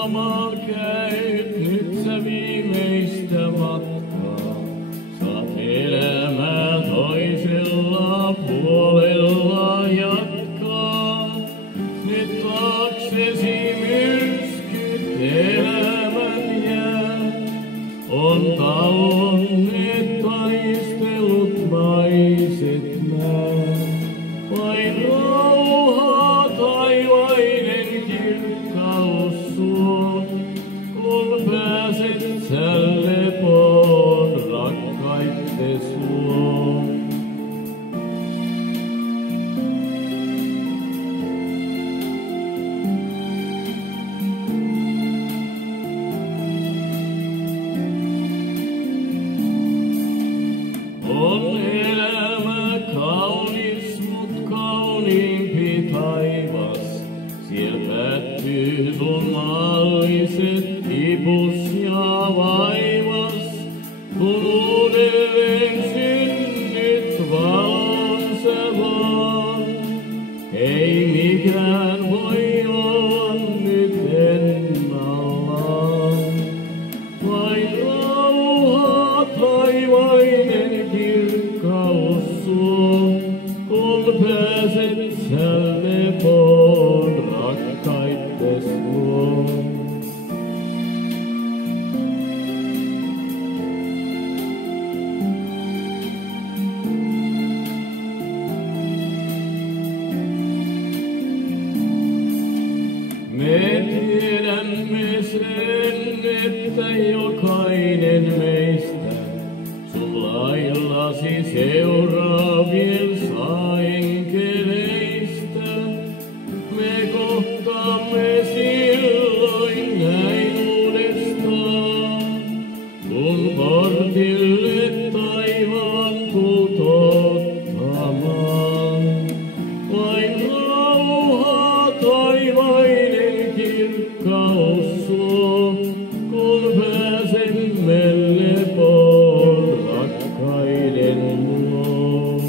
rintamaa käyt, nyt sä viimeistä matkaa. Saat elämää toisella puolella jatkaa. Nyt taaksesi myrskyt elämän jää. On tauonneet taistelut naiset nää. Vain rauhaa taivainen kirkkaus suo, kun pääset sä lepoon rakkaittes luo. On elämä kaunis, mut kauniimpi taivas. Siel päättyy sun maalliset kipus ja vaivas. Kun uudelleen synnyt valon sä vaan. Ei mikään voi olla nyt ennallaan. Vain rauhaa taivainen kirkkaus suo, kun pääset sä lepoon rakkaittes luo. Me tiedämme sen, että jokainen meistä sun laillasi seuraa viel saa enkeleistä. Me kohtaamme silloin näin uudestaan, kun portille taivaan tuut ottamaan. Vain rauhaa taivainen kirkkaus suo, kun pääsemme lepoon rakkaiden luo.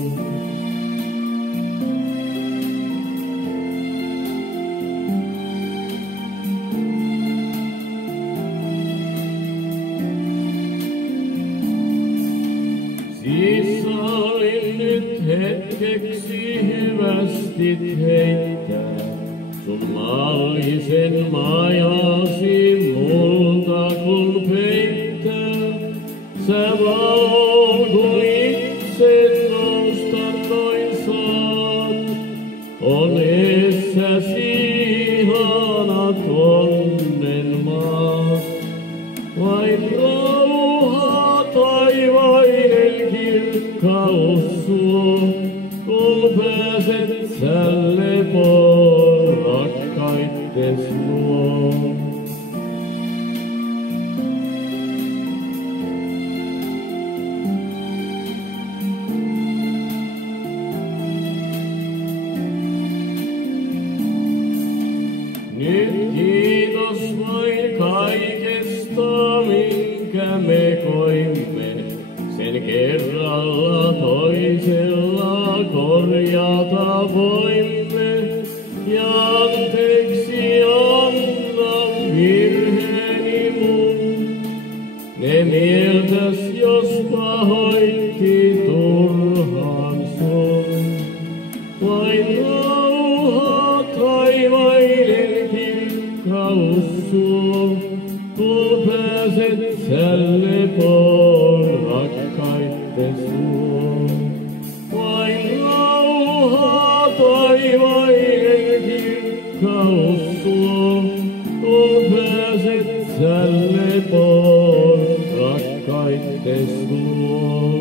Siis sallin nyt hetkeksi hyvästit heittää sun maallisen majasi multa kun peittää. Sä valoon kun itse nousta noin saat, on eessäsi ihanat onnen maat. Vain rauhaa taivainen kirkkaus suo, kun pääset sä lepoon rakkaittes luo. Nyt kiitos vain kaikesta, minkä me koimme. Sen kerralla toisella korjata voimme. Ja anteeksi anna virheeni mun. Ne mieltäs jos pahoitti turhaan sun. Vain rauhaa taivainen kirkkaus suo, kun pääset sä lepoon rakkaittes luo. Vain rauhaa taivainen kirkkaus suo, kun pääset sä lepoon rakkaittes luo.